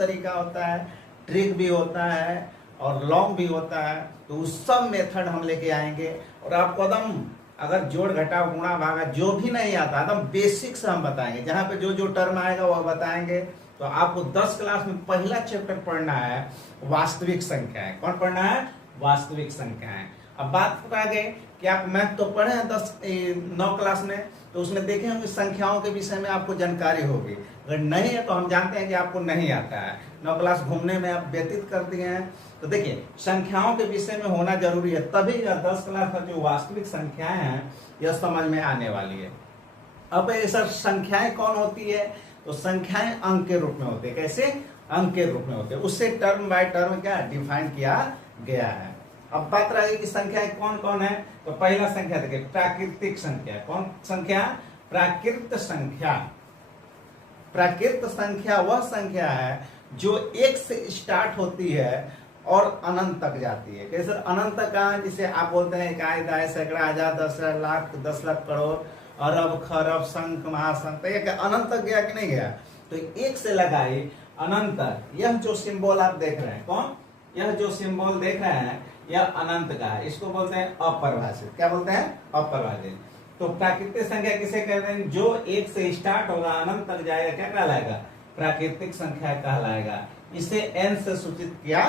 तरीका होता है, ट्रिक भी होता है और लॉन्ग भी होता है। तो उस सब मेथड हम लेके आएंगे और आपको एकदम अगर जोड़ घटाव गुणा भागा जो भी नहीं आता एकदम बेसिक से हम बताएंगे, जहाँ पे जो जो टर्म आएगा वह बताएंगे। तो आपको 10 क्लास में पहला चैप्टर पढ़ना है वास्तविक संख्याएं। कौन पढ़ना है? वास्तविक संख्याएं। अब बात बता गए कि आप मैथ तो पढ़े हैं 9 क्लास में, तो उसमें देखे होंगे संख्याओं के विषय में आपको जानकारी होगी। अगर नहीं है तो हम जानते हैं कि आपको नहीं आता है, 9 क्लास घूमने में आप व्यतीत कर दिए हैं। तो देखिए संख्याओं के विषय में होना जरूरी है, तभी यह 10 क्लास का जो वास्तविक संख्याएं हैं यह समझ में आने वाली है। अब ऐसा संख्याएं कौन होती है? तो संख्याएं अंक के रूप में होते हैं। कैसे? अंक के रूप में होते हैं। उससे टर्म बाय टर्म क्या डिफाइन किया गया है। अब बात रही कि संख्याएं कौन कौन है। तो पहला संख्या देखिए प्राकृतिक संख्या। कौन संख्या? प्राकृत संख्या। प्राकृत संख्या वह संख्या है जो 1 से स्टार्ट होती है और अनंत तक जाती है। कैसे अनंत तक का? जिसे आप बोलते हैं इकाई, दहाई, सैकड़ा, हजार, 10,000, लाख, 10 लाख, करोड़, अरब, खरब, शंख, महाशंख, ये अनंत तक गया कि नहीं गया? तो 1 से लगाई अनंत तक। यह जो सिंबल आप देख रहे हैं, कौन? यह जो सिंबल देख रहे हैं यह अनंत का है। इसको बोलते हैं अपरिभाषित। क्या बोलते हैं? अपरिभाषित। तो प्राकृतिक संख्या किसे कहते हैं? जो 1 से स्टार्ट होगा अनंत तक जाएगा, क्या कहलाएगा? प्राकृतिक संख्या कहलाएगा। इसे n से सूचित किया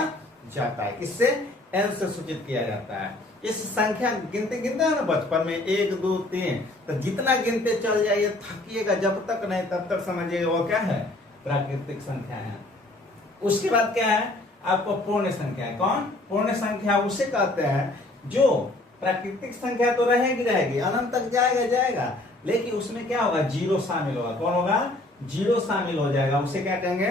जाता है। किससे? n से सूचित किया जाता है। इस संख्या गिनते गिनते हैं ना बचपन में 1 2 3, तो जितना गिनते चल जाइए थकिएगा जब तक नहीं तब तक समझिएगा वो क्या है? प्राकृतिक संख्या है। उसके बाद क्या है? आपको पूर्ण संख्या है। कौन? पूर्ण संख्या उसे कहते हैं जो प्राकृतिक संख्या तो रहेगी रहेगी, अनंत तक जाएगा, लेकिन उसमें क्या होगा? जीरो शामिल होगा। कौन होगा? जीरो शामिल हो जाएगा। उसे क्या कहेंगे?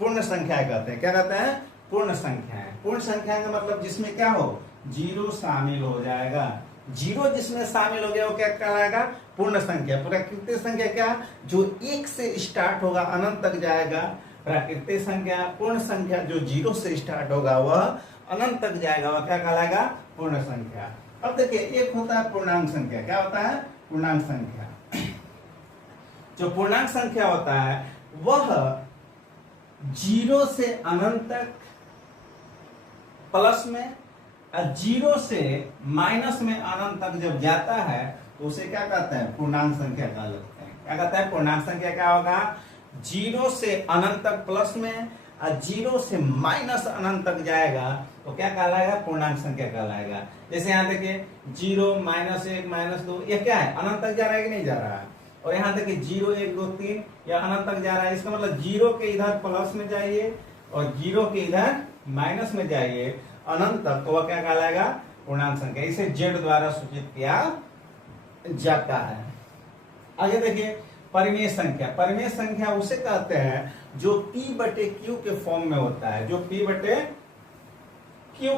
पूर्ण संख्या कहते हैं। क्या कहते हैं? पूर्ण संख्या है। पूर्ण संख्या का मतलब जिसमें क्या हो? जीरो शामिल हो जाएगा। जीरो जिसमें शामिल हो गया वो क्या कहलाएगा? पूर्ण संख्या। प्राकृतिक संख्या क्या? जो 1 से स्टार्ट होगा अनंत तक जाएगा प्राकृतिक संख्या। पूर्ण संख्या जो 0 से स्टार्ट होगा वह अनंत तक जाएगा, वह क्या कहलाएगा? पूर्ण संख्या। अब देखिए एक होता है पूर्णांक संख्या। क्या होता है? पूर्णांक संख्या। जो पूर्णांक संख्या होता है वह 0 से अनंत तक प्लस में और 0 से माइनस में अनंत तक जब जाता है तो उसे क्या कहते हैं? पूर्णांक संख्या कह लगते हैं। क्या कहते हैं? पूर्णांक संख्या क्या होगा? 0 से अनंत तक प्लस में और 0 से माइनस अनंत तक जाएगा तो क्या कहलाएगा? पूर्णांक संख्या कहलाएगा। जैसे यहाँ देखिए 0 -1 -2, यह क्या है? अनंत तक जा रहा है कि नहीं जा रहा है? और यहाँ देखिए 0 1 2 3 यह अनंत तक जा रहा है। इसका मतलब 0 के इधर प्लस में जाइए और 0 के इधर माइनस में जाइए अनंत तक, तो वह क्या कहलाएगा? पूर्णांक संख्या। इसे जेड द्वारा सूचित किया जाता है। आगे देखिए परिमेय संख्या। परिमेय संख्या उसे कहते हैं जो P/Q के फॉर्म में होता है। जो P/Q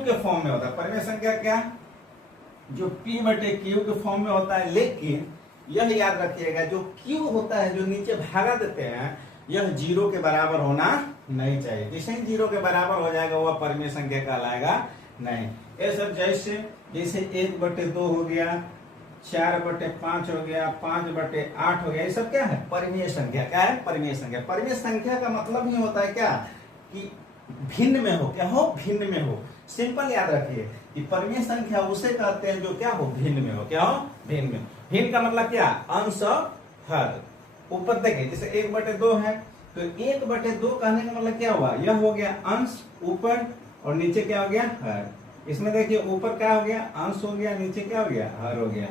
के फॉर्म में होता है। परिमेय संख्या क्या? जो P/Q के फॉर्म में होता है, लेकिन यह याद रखिएगा जो Q होता है जो नीचे भागा देते हैं यह 0 के बराबर होना नहीं चाहिए। जैसे ही 0 के बराबर हो जाएगा वह परिमेय संख्या कहलाएगा नहीं। ये सब जैसे 1/2 हो गया, 4/5 हो गया, 5/8 हो गया, ये सब क्या है? परिमेय संख्या। क्या है? परिमेय संख्या। परिमेय संख्या का मतलब ही होता है क्या? कि भिन्न में हो। क्या हो? भिन्न में हो। सिंपल याद रखिए कि परिमेय संख्या उसे कहते हैं जो क्या हो? भिन्न में हो। क्या हो? भिन्न में। भिन्न का मतलब क्या? अंश हर। ऊपर देखिए जैसे 1/2 है तो 1/2 कहने का मतलब क्या हुआ? यह हो गया अंश ऊपर और नीचे क्या हो गया? हर। इसमें देखिए ऊपर क्या हो गया? अंश हो गया, नीचे क्या हो गया? हर हो गया।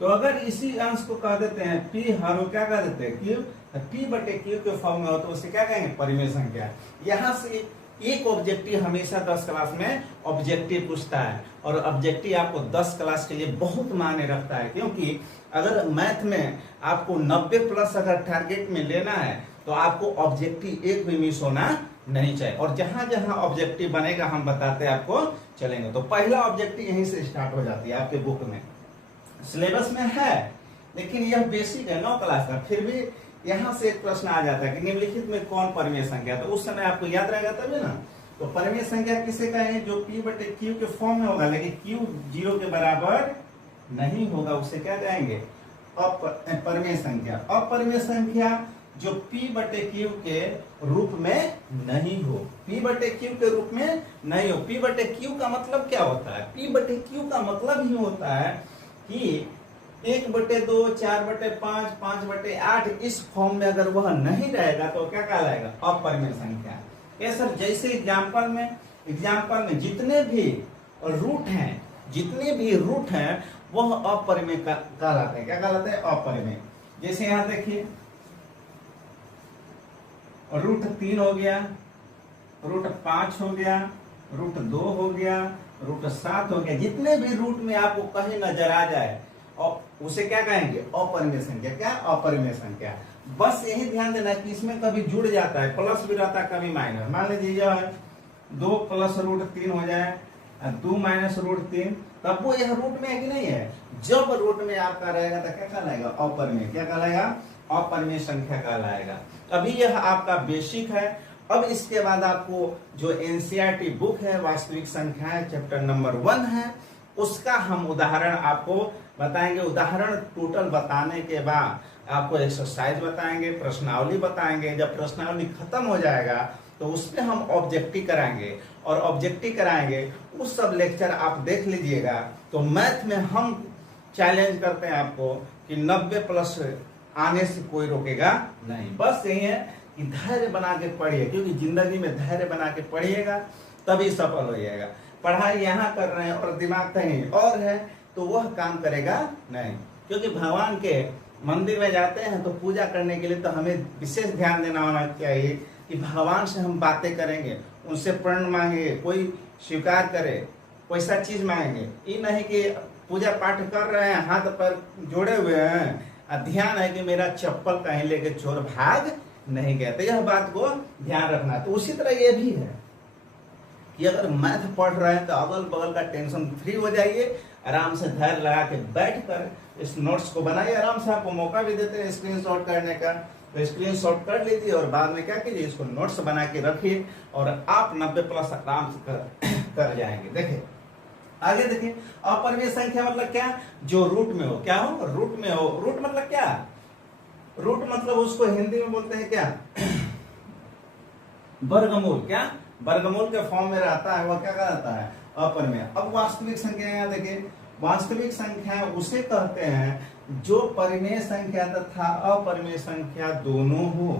तो अगर इसी अंश को कह देते हैं P, हर को क्या कह देते हैं? Q। P/Q के फॉर्म में हो तो उसे क्या कहेंगे? परिमेय संख्या। यहाँ से एक ऑब्जेक्टिव हमेशा 10 क्लास में ऑब्जेक्टिव पूछता है और ऑब्जेक्टिव आपको 10 क्लास के लिए बहुत मायने रखता है, क्योंकि अगर मैथ में आपको 90+ अगर टारगेट में लेना है तो आपको ऑब्जेक्टिव एक भी मिस होना नहीं चाहिए। और जहां जहां ऑब्जेक्टिव बनेगा हम बताते आपको चलेंगे। तो पहला ऑब्जेक्टिव यहीं से स्टार्ट हो जाती है। आपके बुक में सिलेबस में है, लेकिन यह बेसिक है 9 क्लास का, फिर भी यहाँ से एक प्रश्न आ जाता है कि निम्नलिखित में कौन परिमेय संख्या? तो उस समय आपको याद रहेगा तभी ना। तो परिमेय संख्या किसे कहें? जो P/Q के फॉर्म में होगा, लेकिन Q 0 के बराबर नहीं होगा, उसे क्या कहेंगे? अपरिमेय संख्या। अपरिमेय संख्या जो P/Q के रूप में नहीं हो। बटे क्यू के रूप में नहीं हो। पी बटे क्यू का मतलब क्या होता है? पी बटे क्यू का मतलब ही होता है कि 1/2, 4/5, 5/8 इस फॉर्म में अगर वह नहीं रहेगा तो क्या कहलाएगा? अपरिमेय संख्या। ये सर जैसे एग्जाम्पल में जितने भी रूट हैं वह अपरिमेय कहलाते हैं। क्या कहलाते हैं? अपरिमेय। जैसे यहां देखिए √3 हो गया, √5 हो गया, √2 हो गया, √7 हो गया। जितने भी रूट में आपको कहीं नजर आ जाए और उसे क्या कहेंगे? अपरिमेय संख्या। क्या? अपरिमेय संख्या। बस यही ध्यान देना कि इसमें कभी जुड़ जाता है, प्लस भी रहता है, कभी माइनस। मान लीजिए यह 2 + √3 हो जाए, 2 - √3, तब वो यह रूट में है कि नहीं है? जब रूट में आपका रहेगा तो क्या कहलाएगा? अपरिमेय। क्या कहलाएगा? अपरिमेय संख्या कहलाएगा। अभी यह आपका बेसिक है। अब इसके बाद आपको जो एनसीईआरटी बुक है वास्तविक संख्याएं चैप्टर नंबर 1 है, उसका हम उदाहरण आपको बताएंगे। उदाहरण टोटल बताने के बाद आपको एक्सरसाइज बताएंगे, प्रश्नावली बताएंगे। जब प्रश्नावली खत्म हो जाएगा तो उसमें हम ऑब्जेक्टिव कराएंगे, और ऑब्जेक्टिव कराएंगे उस सब लेक्चर आप देख लीजिएगा। तो मैथ में हम चैलेंज करते हैं आपको कि 90+ आने से कोई रोकेगा नहीं। बस यही है कि धैर्य बना के पढ़िए, क्योंकि जिंदगी में धैर्य बना के पढ़िएगा तभी सफल हो जाएगा। पढ़ाई यहाँ कर रहे हैं और दिमाग कहीं और है तो वह काम करेगा नहीं। क्योंकि भगवान के मंदिर में जाते हैं तो पूजा करने के लिए तो हमें विशेष ध्यान देना होना चाहिए कि भगवान से हम बातें करेंगे, उनसे प्रण मांगेंगे, कोई स्वीकार करे, कोई सा चीज मांगेंगे। ये नहीं कि पूजा पाठ कर रहे हैं, हाथ पर जोड़े हुए हैं, ध्यान है कि मेरा चप्पल कहीं लेके चोर भाग नहीं गया। तो यह बात को ध्यान रखना। तो उसी तरह ये भी है कि अगर मैथ पढ़ रहे हैं तो अगल बगल का टेंशन फ्री हो जाइए, आराम से धैर्य लगा के बैठ कर इस नोट्स को बनाइए। आराम से आपको मौका भी देते हैं स्क्रीनशॉट करने का, तो स्क्रीनशॉट कर लीजिए और बाद में क्या कीजिए, इसको नोट्स बना के रखिए और आप 90+ आराम से कर जाएंगे। देखिए आगे देखिए, अपरिमेय संख्या मतलब क्या? जो रूट में हो। क्या हो? रूट में हो। रूट मतलब क्या? रूट मतलब उसको हिंदी में बोलते हैं क्या? वर्गमूल। क्या? वर्गमूल के फॉर्म में रहता है, वह क्या कहलाता है? अपरिमेय। अब वास्तविक संख्या यहाँ देखिए, वास्तविक संख्या उसे कहते हैं जो परिमेय संख्या तथा अपरिमेय संख्या दोनों हो।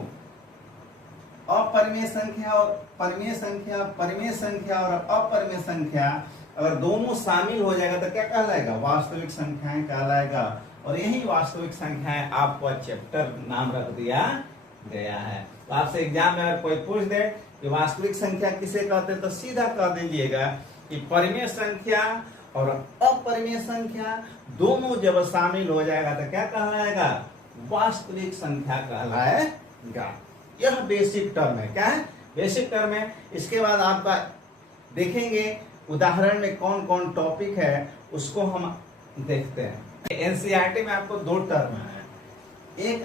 अपरिमेय संख्या और परिमेय संख्या, परिमेय संख्या और अपरिमेय संख्या अगर दोनों शामिल हो जाएगा तो क्या कहलाएगा? वास्तविक संख्याएं कहलाएगा। और यही वास्तविक संख्याएं आपको चैप्टर नाम रख दिया गया है। तो आपसे एग्जाम में अगर कोई पूछ दे कि वास्तविक संख्या किसे कहते हैं तो सीधा कह दीजिएगा कि परिमेय संख्या और अपरिमेय संख्या दोनों जब शामिल हो जाएगा तो क्या कहलाएगा? वास्तविक संख्या कहलाएगा। यह बेसिक टर्म है। क्या है? बेसिक टर्म है। इसके बाद आपका देखेंगे उदाहरण में कौन कौन टॉपिक है उसको हम देखते हैं। एनसीईआरटी में आपको 2 टर्म है। एक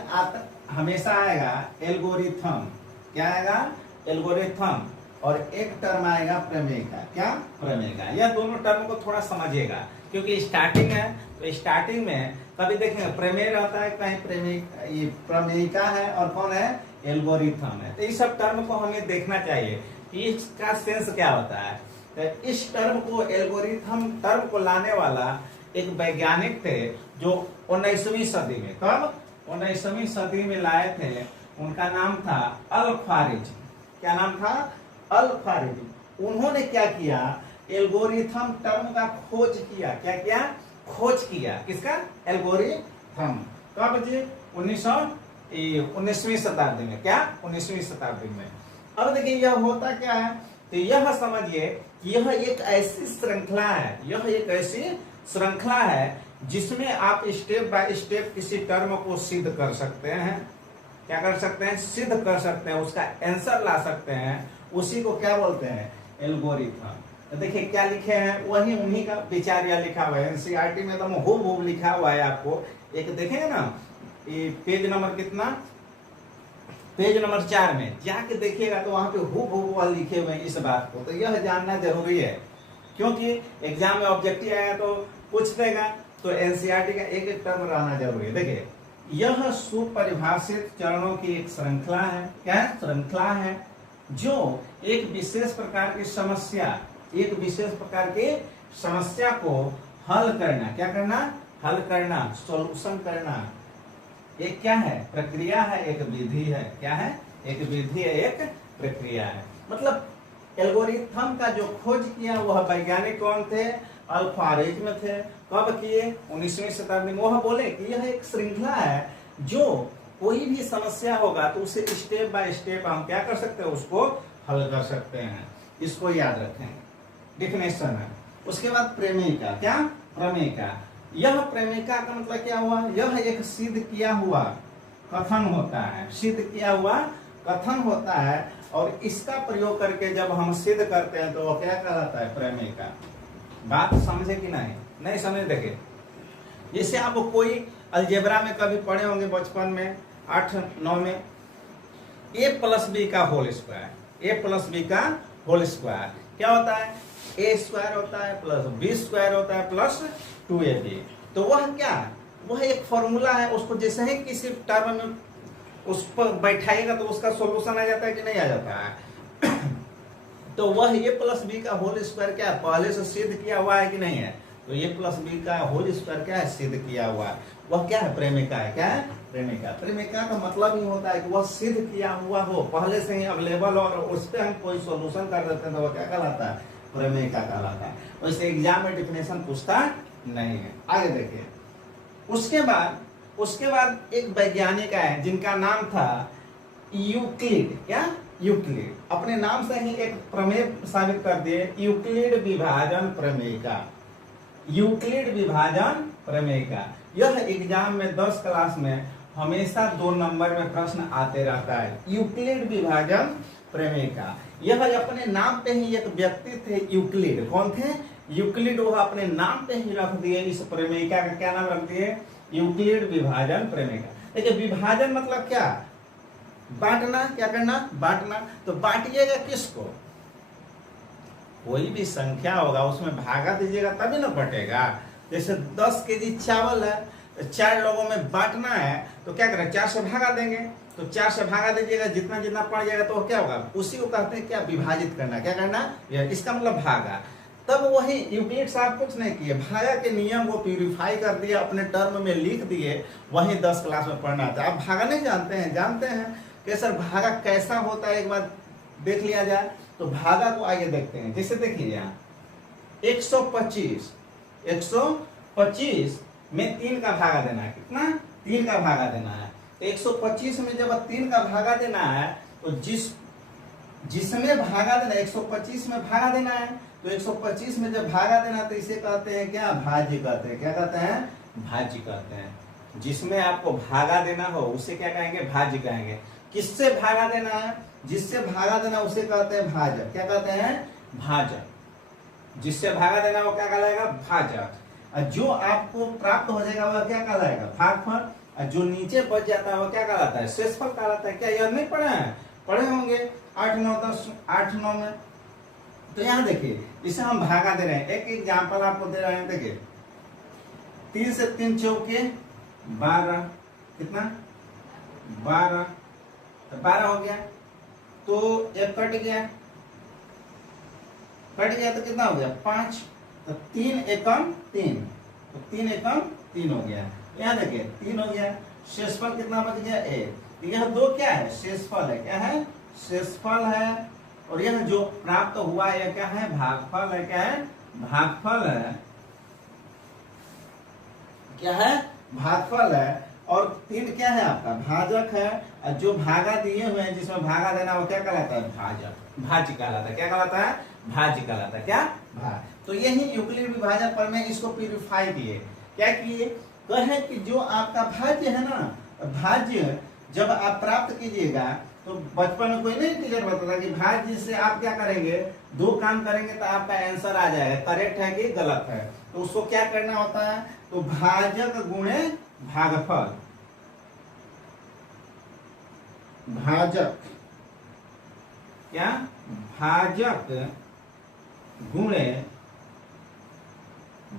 हमेशा आएगा एल्गोरिथम। क्या आएगा? एल्गोरिथम। और एक टर्म आएगा प्रमेय का। क्या? प्रमेय का। यह दोनों टर्म को थोड़ा समझिएगा क्योंकि स्टार्टिंग है, तो स्टार्टिंग में कभी देखेंगे प्रमेय रहता है, कहीं ये प्रमेयिका है और कौन है? एल्गोरिथम है। तो इस सब टर्म को हमें देखना चाहिए कि इसका सेंस क्या होता है। तो इस टर्म को, एल्गोरिथम टर्म को लाने वाला एक वैज्ञानिक थे जो 19वीं सदी में, कब? 19वीं सदी में लाए थे। उनका नाम था अल-ख्वारिजी। क्या नाम था? अल-ख्वारिजी। उन्होंने क्या किया? एल्गोरिथम टर्म का खोज किया। क्या किया? खोज किया। किसका? एल्गोरिथम। कब जी? 19वीं शताब्दी में। क्या? 19वीं शताब्दी में। अब देखिए यह होता क्या है, तो यह समझिए कि यह एक ऐसी श्रृंखला है, यह एक ऐसी श्रृंखला है जिसमें आप स्टेप बाय स्टेप किसी टर्म को सिद्ध कर सकते हैं। क्या कर सकते हैं? सिद्ध कर सकते हैं, उसका आंसर ला सकते हैं। उसी को क्या बोलते हैं? एल्गोरिथम। तो देखिए क्या लिखे हैं, वही उन्हीं का विचार यह लिखा हुआ है। एनसीईआरटी में एकदम हूबहू लिखा हुआ है। आपको एक देखेंगे ना, ये पेज नंबर कितना? पेज नंबर 4 में जाके देखिएगा तो वहां पे हूबहू लिखे हुए हैं इस बात को। तो यह जानना जरूरी है क्योंकि एग्जाम में ऑब्जेक्टिव आएगा तो पूछ देगा, तो एनसीईआरटी का एक एक टर्म रहना जरूरी है। देखिए यह सुपरिभाषित चरणों की एक श्रृंखला है। क्या है? श्रृंखला है जो एक विशेष प्रकार की समस्या को हल करना, क्या करना, हल करना, सॉल्यूशन करना। एक क्या है, प्रक्रिया है, एक विधि है। क्या है, एक विधि है, एक प्रक्रिया है। मतलब एल्गोरिथम का जो खोज किया वह वैज्ञानिक कौन थे, अल्फारेज में थे। कब किए, 19वीं शताब्दी में। वह बोले कि यह एक श्रृंखला है, जो कोई भी समस्या होगा तो उसे स्टेप बाय स्टेप हम क्या कर सकते हैं, उसको हल कर सकते हैं। इसको याद रखें, डिफिनेशन है। उसके बाद प्रेमिका, क्या, प्रमेयिका। यह प्रेमिका का मतलब क्या हुआ, यह एक सिद्ध किया हुआ कथन होता है, सिद्ध किया हुआ कथन होता है, और इसका प्रयोग करके जब हम सिद्ध करते हैं तो वो क्या कहलाता है, प्रेमिका। बात समझे कि नहीं, नहीं समझे, देखे जैसे आप कोई अलजेब्रा में कभी पढ़े होंगे बचपन में 8-9 में, a+b का होल स्क्वायर, a+b का होल स्क्वायर क्या होता है, a² होता है प्लस b² होता है प्लस 2ab। तो वह क्या, वह एक फॉर्मूला है, उसको जैसे ही किसी टर्म में उस पर बैठाएगा तो उसका सॉल्यूशन आ जाता है कि नहीं आ जाता है। तो वह a+b का होल स्क्वायर क्या है, पहले से सिद्ध किया हुआ है कि नहीं है। तो a+b का होल स्क्वायर क्या है, सिद्ध किया हुआ है। वह क्या है, प्रेमिका है। क्या है, प्रेमिका। प्रेमिका का मतलब ही होता है कि वह सिद्ध किया हुआ हो, पहले से ही अवेलेबल हो, और उस पर हम कोई सॉल्यूशन कर देते हैं तो वह क्या कहलाता है, प्रेमिका कहलाता है। वैसे एग्जाम में डिफिनेशन पूछता नहीं है। आगे देखिए, उसके बाद एक वैज्ञानिक है जिनका नाम था यूक्लिड। क्या, यूक्लिड। अपने नाम से ही एक प्रमेय साबित कर दिए, यूक्लिड विभाजन प्रमेयिका। यूक्लिड विभाजन प्रमेयिका। यह एग्जाम में 10 क्लास में हमेशा 2 नंबर में प्रश्न आते रहता है। यूक्लिड विभाजन प्रमेयिका। यह अपने नाम पे ही एक व्यक्ति थे, यूक्लिड। कौन थे, यूक्लिड। वह अपने नाम पे ही रख दिए इस प्रमेयिका का क्या नाम रख दिए, यूक्लिड विभाजन प्रमेयिका। देखिए विभाजन मतलब क्या, बांटना। क्या करना, बांटना। तो बांटिएगा किसको, कोई भी संख्या होगा उसमें भागा दीजिएगा तभी ना बटेगा। जैसे 10 केजी चावल है, 4 लोगों में बांटना है तो क्या करें, 4 से भागा देंगे। तो 4 से भागा दीजिएगा, जितना जितना पड़ जाएगा तो क्या होगा, उसी को कहते हैं क्या, विभाजित करना। क्या करना, इसका मतलब भागा। तब वही यूक्लिड साहब कुछ नहीं किए, भागा के नियम को प्यूरिफाई कर दिया, अपने टर्म में लिख दिए, वही 10 क्लास में पढ़ना था। आप भागा नहीं जानते हैं, जानते हैं कि सर भागा कैसा होता है, एक बार देख लिया जाए। तो भागा को आगे देखते हैं। जैसे देखिए यहाँ 125 में 3 का भागा देना है। कितना, 3 का भागा देना है। 125 में जब 3 का भागा देना है तो जिसमें भागा देना, 125 में भागा देना है, तो 125 में जब भागा देना तो इसे कहते हैं क्या, भाज्य कहते हैं। क्या कहते हैं, भाज्य कहते हैं। जिसमें आपको भागा देना हो उसे क्या कहेंगे, भाज्य कहेंगे। किससे भागा देना है, जिससे भागा देना उसे कहते हैं भाजक। क्या कहते हैं, भाजक। जिससे भागा देना वो क्या कहलाएगा, भाजक। और जो आपको प्राप्त हो जाएगा वह क्या कहलाएगा, भागफल। और जो नीचे बच जाता है वो क्या कहलाता है, शेषफल कहलाता है। क्या याद नहीं पढ़े हैं, पढ़े होंगे 8, 9, 10, 8, 9 में। तो यहाँ देखिए, इसे हम भागा दे रहे हैं। एक एग्जाम्पल आपको दे रहे हैं, देखिए 3 से 3 चौके 12, कितना 12, तो 12 हो गया। तो एक कट गया तो कितना हो गया, 5। तो 3 एकम 3, तो 3 एकम 3 हो गया। यहाँ देखिए 3 हो गया। शेषफल कितना बच गया, 1। यह 2 क्या है, शेषफल है। क्या है, शेषफल है। और यह जो प्राप्त हुआ यह क्या है, भागफल है। क्या है, भागफल है। क्या है, भागफल है। और 3 क्या है आपका, भाजक है। और जो भागा दिए हुए हैं, जिसमें भागा देना वो क्या कहलाता है, भाजक, भाज्य कहलाता है। क्या कहलाता है, भाज्य कहलाता है। क्या, भाज्य। तो यही यूक्लिड विभाजन पर में इसको प्यूरिफाई किए। क्या किए, कहे कि जो आपका भाज्य है ना, भाज्य जब आप प्राप्त कीजिएगा तो बचपन में कोई नहीं टीचर बताता कि भाज्य से आप क्या करेंगे, 2 काम करेंगे तो आपका आंसर आ जाएगा, करेक्ट है कि गलत है। तो उसको क्या करना होता है, तो भाजक गुणे भागफल, भाजक, क्या, भाजक गुणे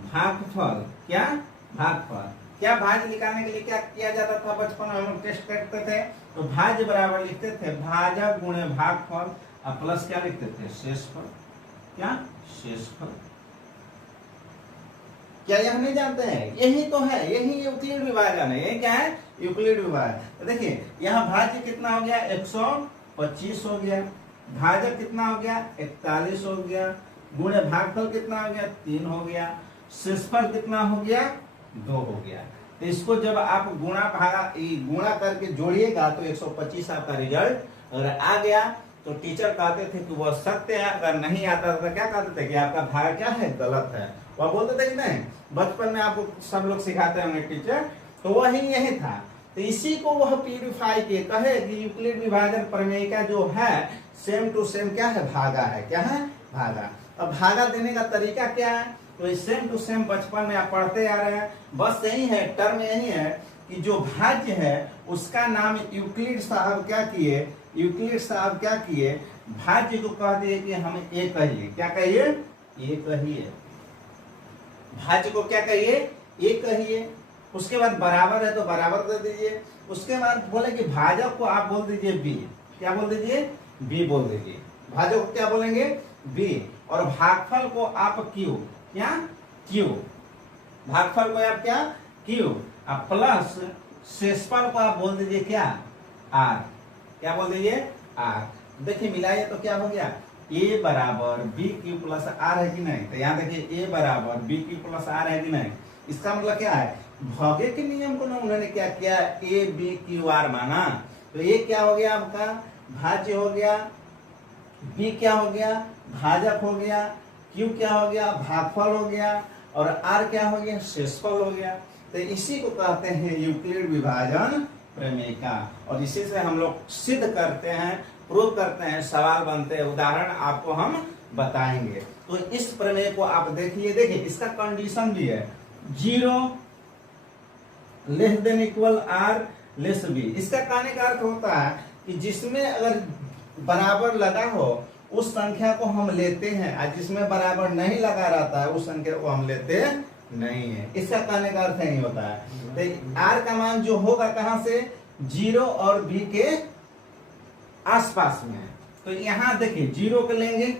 भागफल। क्या, भागफल। क्या, भाज्य निकालने के लिए क्या किया जाता था, बचपन में हम टेस्ट करते थे तो भाज्य बराबर लिखते थे भाजक गुणे भागफल। अब प्लस क्या लिखते थे, शेषफल। क्या, शेषफल। क्या यह नहीं जानते हैं, यही तो है, यही यूक्लिड विभाजन है। यही क्या है, यूक्लिड विभाजन। तो देखिए यहाँ भाज्य कितना हो गया, 125 हो गया, भाजक कितना हो गया, 41 हो गया, गुणे भागफल कितना हो गया, 3 हो गया, शेषफल कितना हो गया, 2 हो गया। तो इसको जब आप गुणा करके जोड़िएगा तो 125 आपका रिजल्ट अगर आ गया तो टीचर कहते थे कि वह सत्य है, अगर नहीं आता तो क्या कहते थे कि आपका भाग क्या है, गलत है। वह बोलते थे कि नहीं, बचपन में आपको सब लोग सिखाते होंगे टीचर, तो वही यही था। तो इसी को वह प्यूरिफाई किए, कहे कि यूक्लिड विभाजन प्रमेय का जो है सेम टू सेम क्या है, भागा है। क्या है, भागा। अब भागा देने का तरीका क्या है, तो सेम टू सेम बचपन में आप पढ़ते आ रहे हैं, बस यही है, टर्म यही है कि जो भाज्य है उसका नाम यूक्लिड साहब क्या किए, यूक्लिड साहब क्या किए, भाज्य को कह दिए कि हम ए कहिए। क्या कहिए, ए कहिए। भाज्य को क्या कहिए, ए कहिए। उसके बाद बराबर है तो बराबर दे दीजिए। उसके बाद बोले कि भाजक को आप बोल दीजिए बी। क्या बोल दीजिए, बी बोल दीजिए। भाजक को क्या बोलेंगे, बी। और भागफल को आप क्यू। क्या, क्यू। भागफल को आप क्या, क्यू। अब प्लस शेषफल को आप बोल दीजिए क्या, आर। क्या बोल दीजिए, आर। देखिए मिलाइए तो क्या हो गया, ए बराबर बी क्यू प्लस आर है कि नहीं। तो यहाँ देखिए ए बराबर बी क्यू प्लस आर है कि नहीं। इसका मतलब क्या है, भागे के नियम को ना उन्होंने क्या किया, ए बी क्यू आर माना। तो ये क्या हो गया आपका, भाज्य हो गया, बी क्या हो गया, भाजक हो गया, क्यू क्या हो गया, भागफल हो गया, और आर क्या हो गया, शेषफल हो गया। तो इसी को कहते हैं यूक्लिड विभाजन प्रमेय का। और इसी से हम लोग सिद्ध करते हैं, प्रूव करते हैं, सवाल बनते हैं, उदाहरण आपको हम बताएंगे। तो इस प्रमेय को आप देखिए, देखिए इसका कंडीशन भी है, 0 less than equal r less b. इसका कहने का अर्थ होता है कि जिसमें अगर बराबर लगा हो उस संख्या को हम लेते हैं, और जिसमें बराबर नहीं लगा रहता है उस संख्या को हम लेते नहीं है। इसका कहने का अर्थ नहीं होता है। तो आर का मान जो होगा कहां से, 0 और बी के आसपास में है। तो यहां देखिए 0 को लेंगे,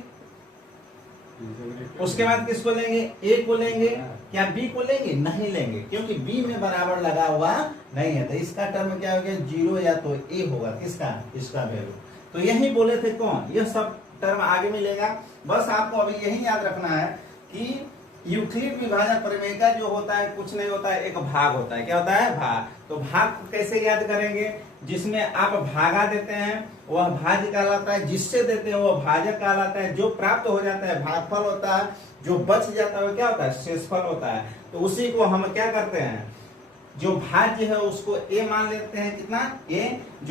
उसके बाद किसको लेंगे, ए को लेंगे, क्या बी को लेंगे, नहीं लेंगे, क्योंकि बी में बराबर लगा हुआ नहीं है। तो इसका टर्म क्या हो गया, 0 या तो ए होगा, किसका, इसका वैल्यू। तो यही बोले थे कौन, यह सब टर्म आगे मिलेगा। बस आपको अभी यही याद रखना है कि यूक्लिड विभाजन प्रमेय का जो होता है कुछ नहीं होता है, एक भाग होता है। क्या होता है, भाग। तो भाग को कैसे याद करेंगे, जिसमें आप भागा देते हैं वह भाज्य कहलाता है, जिससे देते हैं वह भाजक कहलाता है, जो प्राप्त हो जाता है भागफल होता है, जो बच जाता है क्या होता है, शेषफल होता है। तो उसी को हम क्या करते हैं, जो भाज्य है उसको ए मान लेते हैं, कितना, ए। जो